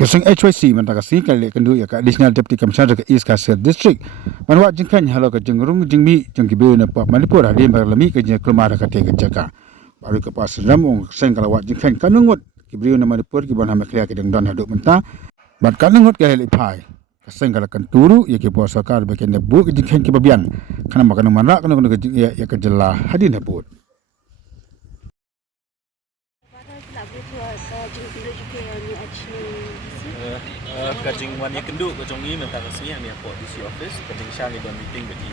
Kasing HYC mentakasi kali kendu ya ka additional deputy commissioner ke East Kasir district manwa jingkan halo ka jengrung jingmi jengkibe na pa Manipur hadi marlami ke jeng kelmar ka te jaka baru ke pas ram seng kala wa jingkan kanungot kibriu na Manipur ki bon ha meklia ke deng don haduk menta bat kanungot ke heli pai kaseng kala kan turu ya ke pos sakar ba ken bu ke jingkan ki babian kana makan manra kana ke ya ke jela hadin habut Kajing wan ye kendu ko jong ni mentang sini ni apa DC office kajing shan ni don meeting bagi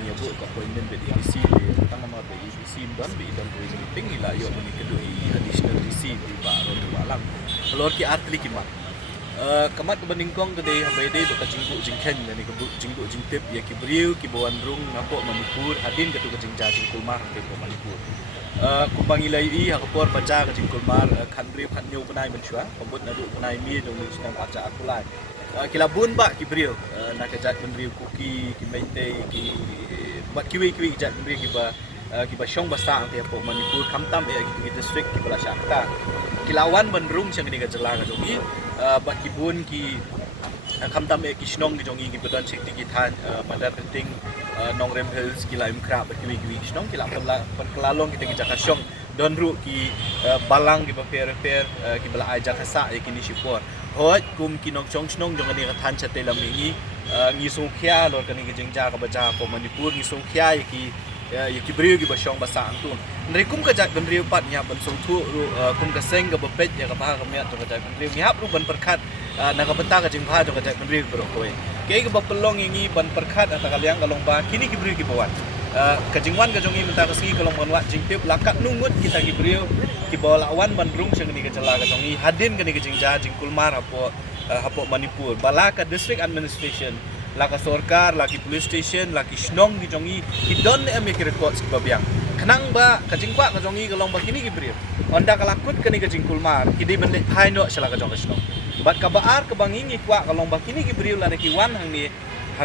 ni abu ko appointment bagi DC tang nama bagi DC don bi don meeting ila yo ni kendu additional DC di baro di malam kelor ki artli ki mak kamat beningkong ke dei habai dei baka jingbu jingken ni ke jingbu jingtip ya ki briu ki bawan rung napo Manipur hadin ke tu kajing ja jingkul mar ke Manipur kumbang ilai hakapor baca ke jingkul mar khandri khanyo penai menchua pembut nadu penai mi dong sedang baca akulai kilabun ba ki briu nak jat benriu kuki ki maite ki bat kiwi jat benriu ki ba shong basa ke po Manipur kamtam ya ki district ki bala syakta kilawan benrung yang ni gajala ka jogi bat ki bun ki kamtam e ki shnong ki jongi ki bedan chekti ki than mandar penting nong rem hills kila imkra bat kiwi shnong kila pon kelalong kita ki jakashong don ru ki balang ki repair ki bala aja khasa e ki ni shipor hot kum ki nong chong shnong jong ni ka than chate lam ni ngi sungkhya lor ka ni ki jingja ka baja po Manipur ngi sungkhya ki ki briu ki basyong basa antun nri kum ka jat benriu pat nya ban sung thu ru kum ka seng ka bepet ya ka ba ka mya to ka jat benriu ni hap ru ban perkhat na ka benta ka jing bha to ka jat benriu bro koi ke ka bapelong ngi ban perkhat ata kaliang kalong ba kini ki briu ki bawan ka jingwan ka jongi menta ka si kalong ban wa jing tip lakat nungut kita ki briu ki bawa lawan ban rung seng ni ka jala ka jongi hadin ka ni ka jing ja jing kulmar hapo Manipur bala ka district administration laka sorkar, laki police station, laki shnong ki jongi ki don em ki records ki babiang kenang ba kajing kwa ka jongi kalong ba kini ki brio onda kalakut kani ka jingkul mar ki de bende phai no sala ka jong ka shnong bat ka baar ka bangingi kwa kalong ba kini ki brio la ki wan hang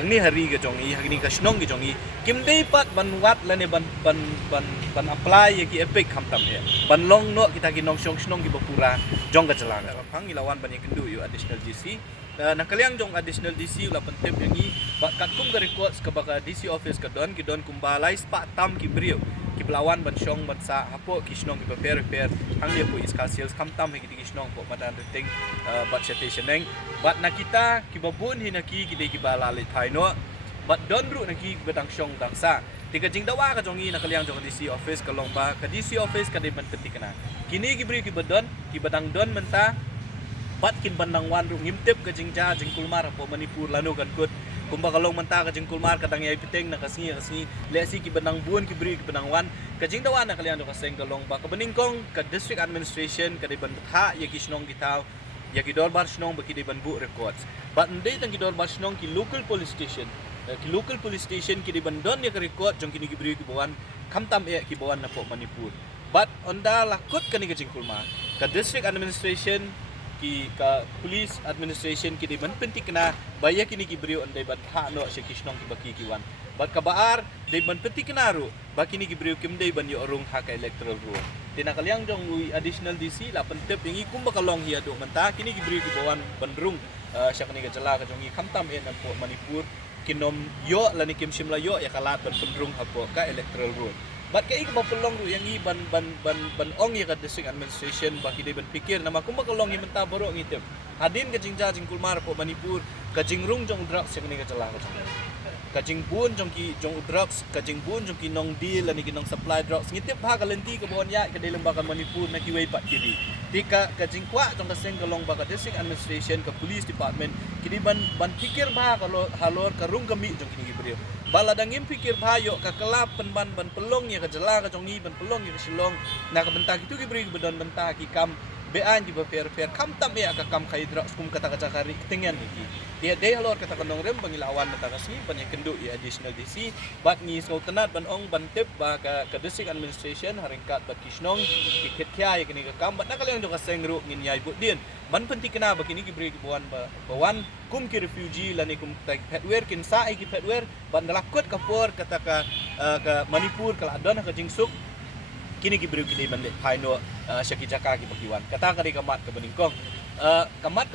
ni hari ka jongi hang ni ka shnong ki jongi kim de pat ban wat la ne ban apply ki epic hamtam ya ban long no kita ki nong shnong ki bapura jong ka jala ka phang ilawan ban ye kendu yu additional GC nakaliang jong additional DC ula pentep yang ni kat kum ga records ke baka DC office ke don kumbalai spa tam ki brio ki belawan ban syong ban sa hapo ki shnong ki repair hang dia pu iska sales kam tam ki shnong po madan ting bat station neng bat nakita ki babun hinaki ki bala le thai no bat don ru naki betang syong dang sa tiga jing dawa ka jongi nakaliang jong DC office ka longba ka DC office ka de ban petikna kini ki brio ki badon ki badang don menta bat kin bandang wan ru ngimtip ke jingja jingkul mar po Manipur lanu kan kut kumba kalong menta ke jingkul mar kadang yai piteng na kasni lesi ki bandang buon ki bri ki bandang wan ke jing dawan na kalian do kaseng kalong ba ka beningkong ke district administration ka de ban tha ya ki shnong ki taw ya ki dorbar shnong ba ki de ban bu records bat ndei tang ki dorbar shnong ki local police station ki de ban don ya ka record jong kini ki bri ki bawan kamtam e ki bawan na po Manipur bat onda lakut ka ni ke jingkul mar ka district administration ki ka police administration ki di ban pentik na baya kini ki brio andai bat ha no se kishnong ki baki ki wan bat ka baar de ban pentik na ru baki ni ki brio kim dei ban yo rung ha ka electoral ru tina kalyang jong ui additional DC la pentep yang ikum bakalong hi adu menta kini ki brio ki bawan bandrung sya kani ka jala ka jong i kamtam en po Manipur kinom yo la ni kim shimla yo ya kalat ban bandrung ha po ka electoral ru bat kai ka pelong ru yang i ban ong ya ka district administration baki de ban pikir nama kum bakalong i menta boro ngitep hadin ka jingja jingkul mar po Manipur ka jingrung jong drugs yang ni ka jala ka jing bun jong drugs ka jing bun jong ki nong deal ani ki nong supply drugs ngitep ha ka lenti ka bon ya ka de lembaga Manipur na ki wei pat kiri tika ka jing kwa jong ka seng kalong ba ka district administration ka police department kini ban pikir ba ka halor ka rung kami jong kini brio bala dangim pikir bayo ka kelap ban pelong ya ka jala ka jongi ban pelong ya ka silong na ka bentak itu ki beri bedon bentak ki kam bean di fair kam tam ya ka kam kai drugs kum kata kaca kari ketengan iki dia de halor kata kanong rem pangilawan mata kasni ban ya kendu ya additional DC bat ni so tenat ban ong ban tip ba ka district administration haringkat bat kisnong ki khetya ya kini ka kam bat nakaliang jo ka sengru ngin yai budin ban penting kena begini ki beri bawan kum ki refugee lani kum tag petwer kin sa ki petwer ban dalakut kapor kata ka Manipur kala adon ka jingsuk kini ki beri ki de ban le phai no syaki jaka ki bakiwan kata ka de kamat ka beningkong kamat